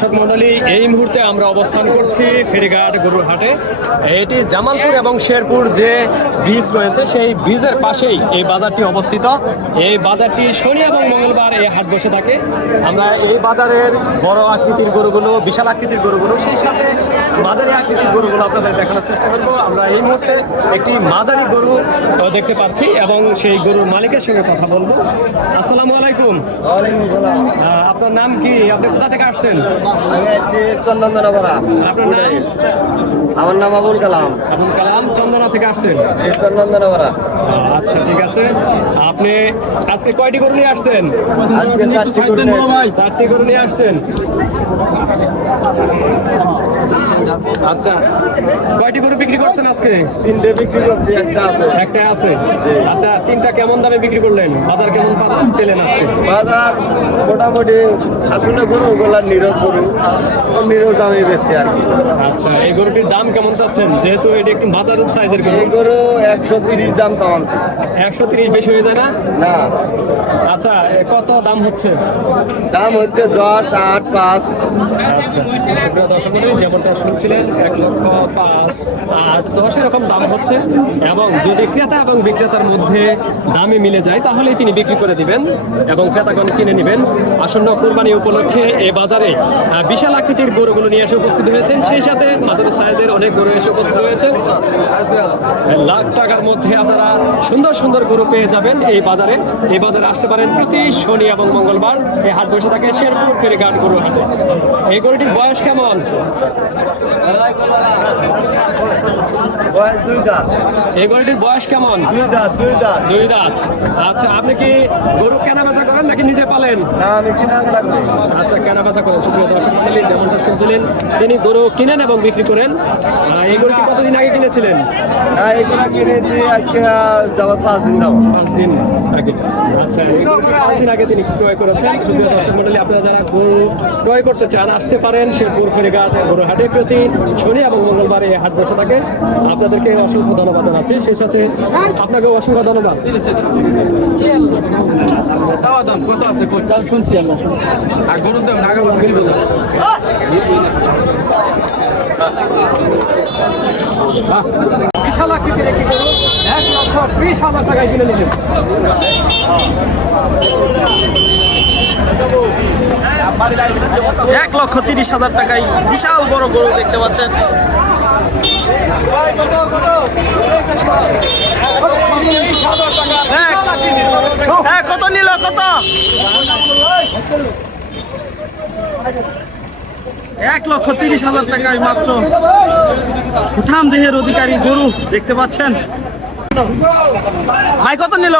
দর্শক মন্ডলী এই মুহূর্তে আমরা অবস্থান করছি ফেরিঘাট গরুর হাটে। এটি জামালপুর এবং শেরপুর যে ব্রিজ রয়েছে সেই ব্রিজের পাশেই এই বাজারটি অবস্থিত। এই বাজারটি শনি এবং মঙ্গলবার এই হাট বসে থাকে। আমরা এই বাজারের বড় আকৃতির গরুগুলো বিশাল আকৃতির গরুগুলো সেই সাথে মাঝারি আকৃতির গরুগুলো আপনাদের দেখানোর চেষ্টা করব। আমরা এই মুহূর্তে একটি মাঝারি গরু দেখতে পাচ্ছি এবং সেই গরুর মালিকের সঙ্গে কথা বলব। আসসালামু আলাইকুম। আপনার নাম কি? আপনি কোথা থেকে আসছেন? আমি আছি আপনার নাম? আমার নাম আবুল কালাম। আবুল কালাম চন্দনা থেকে আসছেন? এই চন্দনদনাপাড়া আচ্ছা ঠিক আছে। আপনি আজকে কয়টি গরু নিয়ে আসছেন? আজকে চারটি করে নিয়েছি। চারটি গরু নিয়ে আসছেন? আচ্ছা কয়টি গরু বিক্রি করছেন আজকে? তিনটে বিক্রি করছি একটা আছে। একটা আছে? আচ্ছা তিনটা কেমন দামে বিক্রি করলেন? বাজার কেমন পেলেন আজকে? বাজার মোটামুটি আসলে গরু গোলার নিরোজ গরু ও দামে বেচছে আর কি। আচ্ছা এই গরুটির দাম কেমন চাচ্ছেন? যেহেতু এটি একটু বাজার সাইজের গরু। এই গরু একশো তিরিশ দাম কমান একশো তিরিশ বেশি হয়ে যায় না? না। আচ্ছা কত দাম হচ্ছে? দাম হচ্ছে দশ আট পাঁচ। আচ্ছা দর্শক যেমনটা শুনছিলেন এক লক্ষ পাঁচ আট দশ এরকম দাম হচ্ছে এবং যদি ক্রেতা এবং বিক্রেতার মধ্যে দামে মিলে যায়, তাহলেই তিনি বিক্রি করে দিবেন এবং ক্রেতাগণ কিনে নেবেন। আসন্ন কোরবানি উপলক্ষে এই বাজারে বিশাল আকৃতির গরুগুলো নিয়ে এসে উপস্থিত হয়েছেন। সেই সাথে বাজারের সাইজের অনেক গরু এসে উপস্থিত হয়েছে। লাখ টাকার মধ্যে আপনারা সুন্দর সুন্দর গরু পেয়ে যাবেন এই বাজারে। এই বাজারে আসতে পারেন প্রতি শনি এবং মঙ্গলবার। এই হাট বসে থাকে শেরপুর ফেরিঘাট গরু হাটে এই গরুটির বয়স কেমন? এই গরুটির বয়স কেমন? দুই দাঁত দুই দাঁত। দুই দাঁত। আচ্ছা আপনি কি গরু কেনা করেন? নাকি নিজে পালেন না আমি কিনা করি। আচ্ছা কেনা বেচা করেন। সুপ্রিয় দর্শক মণ্ডলী যেমনটা শুনছিলেন তিনি গরু কিনেন এবং বিক্রি করেন। এই গরুটি কতদিন আগে কিনেছিলেন? এগুলো কিনেছি আজকে যাব পাঁচ দিন যাব পাঁচ দিন আগে। আচ্ছা পাঁচ দিন আগে তিনি ক্রয় করেছেন? সুপ্রিয় দর্শক মণ্ডলী আপনারা যারা গরু ক্রয় করতে চান আসতে পারেন শেরপুর ফেরিঘাট গরু হাটে প্রতি শনি এবং মঙ্গলবার এই হাট বসে থাকে। আপনাদেরকে অসংখ্য ধন্যবাদ জানাচ্ছি। সেই সাথে আপনাকে অসংখ্য ধন্যবাদ। শুনছি আমরা। আর গরুর দাম ঢাকা মিলবে না বিশাল আকৃতির একটি গরু এক লক্ষ বিশ হাজার টাকায় কিনে নিলেন। এক লক্ষ তিরিশ হাজার টাকায় বিশাল বড় গরু দেখতে পাচ্ছেন বিশ হাজার টাকা এক হ্যাঁ কত নিল কত এক লক্ষ তিরিশ হাজার টাকায় মাত্র সুঠাম দেহের অধিকারী গরু দেখতে পাচ্ছেন ভাই কত নিল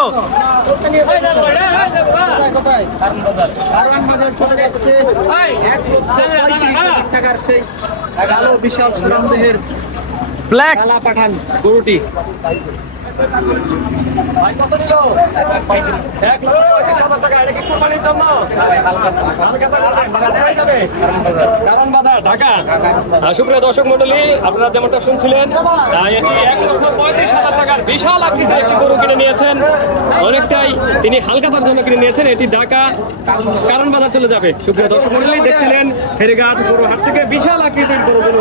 বিশাল সুনামদেহের ব্ল্যাক। কালা পাঠান। গরুটি। ঢাকা। সুপ্রিয় দর্শক মন্ডলী আপনারা যেমনটা শুনছিলেন এটি এক লক্ষ পঁয়ত্রিশ হাজার বিশাল আকৃতির একটি গরু কিনে নিয়েছেন। অনেকটাই তিনি হালকা হালকাতার জন্য কিনে নিয়েছেন। এটি ঢাকা কারণ বাজার চলে যাবে। সুপ্রিয় দর্শক মন্ডলী দেখছিলেন ফেরিঘাট গরু হাট থেকে বিশাল আকৃতির গরুগুলো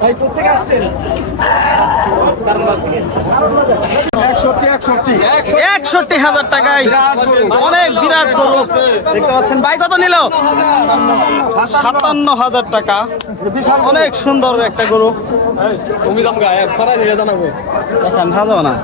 ভাই আসছেন? একশো একষট্টি। হাজার টাকায় অনেক বিরাট গরু। দেখতে পাচ্ছেন ভাই কত নিল? সাতান্ন হাজার টাকা। অনেক সুন্দর একটা গরু। অমিতাভ গায়ে সারা জানাব। না।